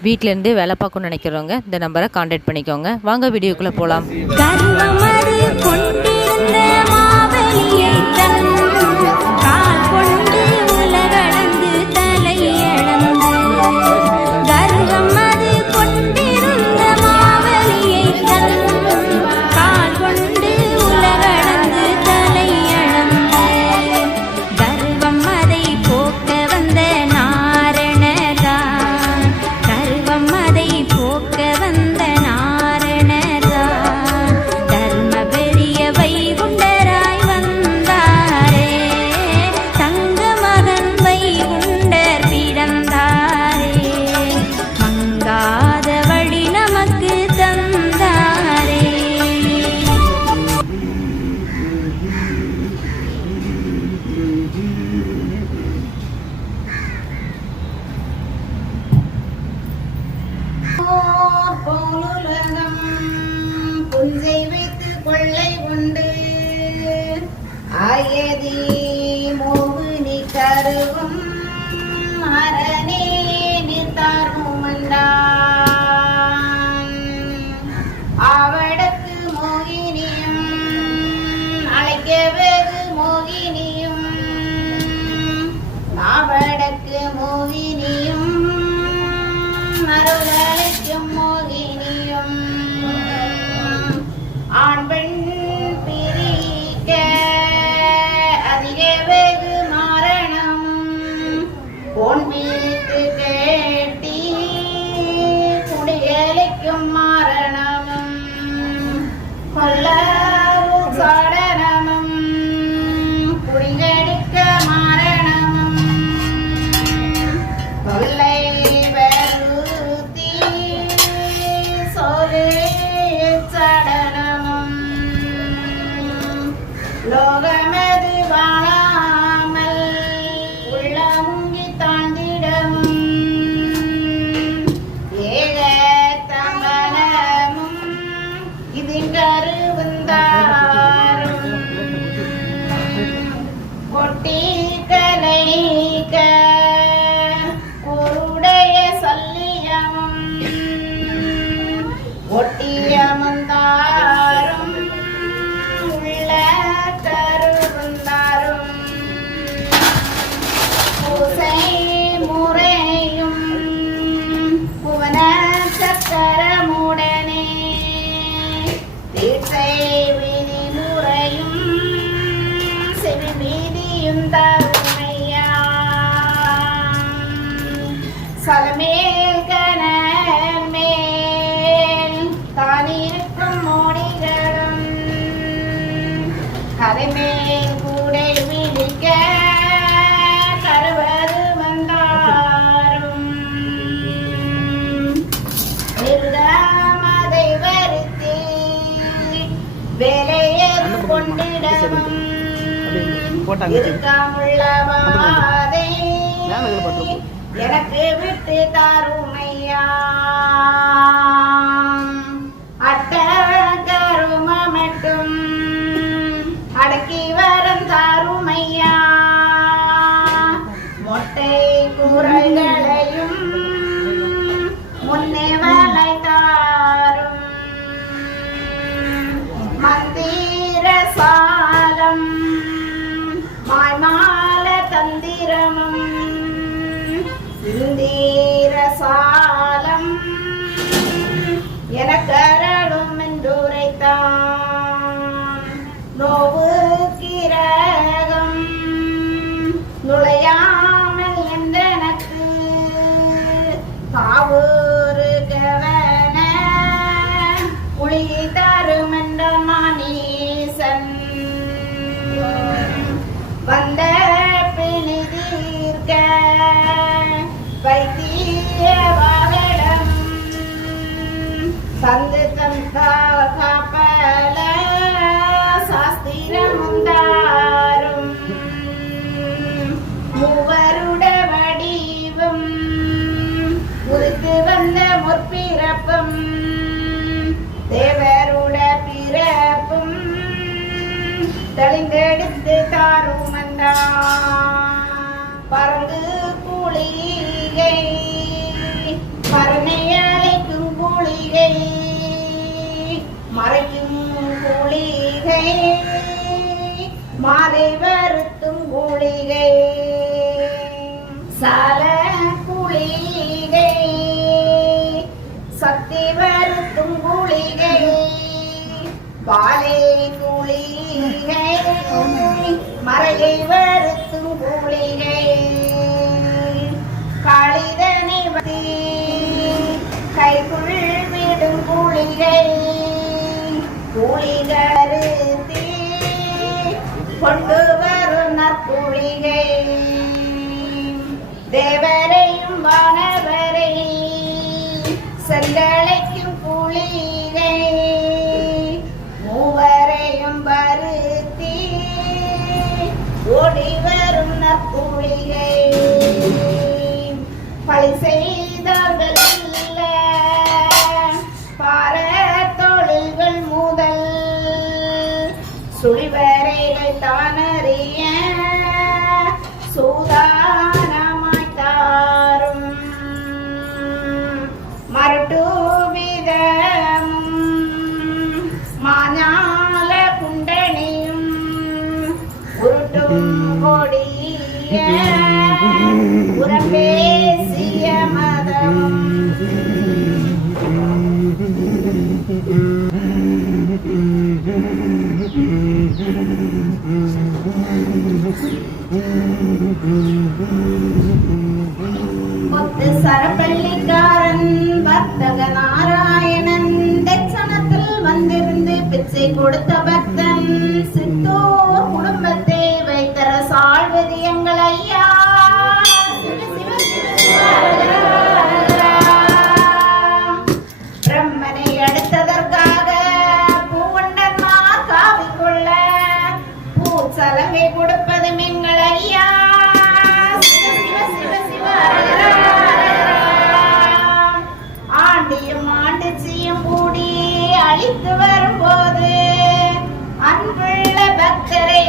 வீட்டிலேருந்து வேலை பார்க்கணும்னு நினைக்கிறவங்க இந்த நம்பரை காண்டாக்ட் பண்ணிக்கோங்க. வாங்க வீடியோக்குள்ளே போகலாம். புஞ்சை வைத்து கொள்ளை கொண்டு ஆயதி மோகினி கருவும் அரணே நித்தாரும் அவடக்கு மோகினியும் அழைக்க வெகு மோகினியும் அவடக்கு மோகினியும் அருளழைக்கும் மோகினியும் ஆண் பெண் பிரிக்க அதிக வெகு மாரணம் பொன் வீட்டு கேட்டி குடியலிக்கும் மாரணமும் கொல்லவு சடனமும் குடிகடிக்க மாரணமும் கொள்ளை வெறுத்தி சோலை சடனமும் லோகமது வாழாமல் உள்ளமுங்கி தாண்டிடமும் ஏக தங்கனமும் இதில் கருவந்தாரும் கொட்டி கலைக்க ஒருடைய சல்லியமும் ஒட்டியமந்தாரும் உள்ள கருவந்தாரும் பூசை முறையும் புவன சக்கரமுடனே தீட்சை விதிமுறையும் செவி வீதியும் தருமையா சலமேல் கனமேல் தானிருக்கும் மோடிகளும் கரைமேல் கூடை விழிக்க கருவது வந்தாரும் நிருதமதை வருத்தி வேலையது கொண்டிடவும் இருக்காமுள்ளவாதை எனக்கு விட்டு தாருமையா அட்ட கருமட்டும் அடக்கி வரம் தாருமையா மொட்டை குறைகளையும் முன்னே வலை தாரும் மந்திர சாலம் மாய்மால தந்திரமும் இந்தீர சாலம் எனக்கரடும் என்றுரைத்தான் நோவு கிரகம் நுழையாமல் என்றனக்கு காவூரு கவன குழி தரும் என்ற மானீசன் வந்த பிணி தீர்க்க வைத்திய வாகடம் சந்து காப்பல சாஸ்திரமும் தாரும் மூவருட வடிவும் உரித்து வந்த முற்பிறப்பும் தேவருட பிறப்பும் தெளிந்தெடுத்து தாருமந்தா பறந்து புலிகை பரணை கூலிகருத்தி கொண்டு வரும் நற்கூலிகை தேவரையும் வானவரை சென்றழைக்கும் கூலிகை மூவரையும் வருத்தி ஓடி வரும் நற்கூலிகை பழி செய்தவர்கள் இல்ல பார தொழில்கள் முதல் சுழிவரைகள் தானறிய சூதானமாய் தாரும் மரட்டு விதமும் மாஞால குண்டனியும் உருட்டும் கொடிய உரம்பேசிய மதம் கொத்து சரப்பள்ளிக்காரன் வர்த்தக நாராயணன் தட்சணத்தில் வந்திருந்து பிச்சை கொடுத்த பக்தன் சித்தூர் குடும்பத்தை வைத்தர சாழ்வது எங்கள் ஐயா பிரம்மனை அடுத்ததற்காக பூவண்டன்மார் காவிக்கொள்ள பூச்சலங்கை கொடுப்பது எங்கள் ஐயா ஆண்டியும் ஆண்டுச்சியும் கூடி அழித்து வரும்போது அன்புள்ள பக்தரை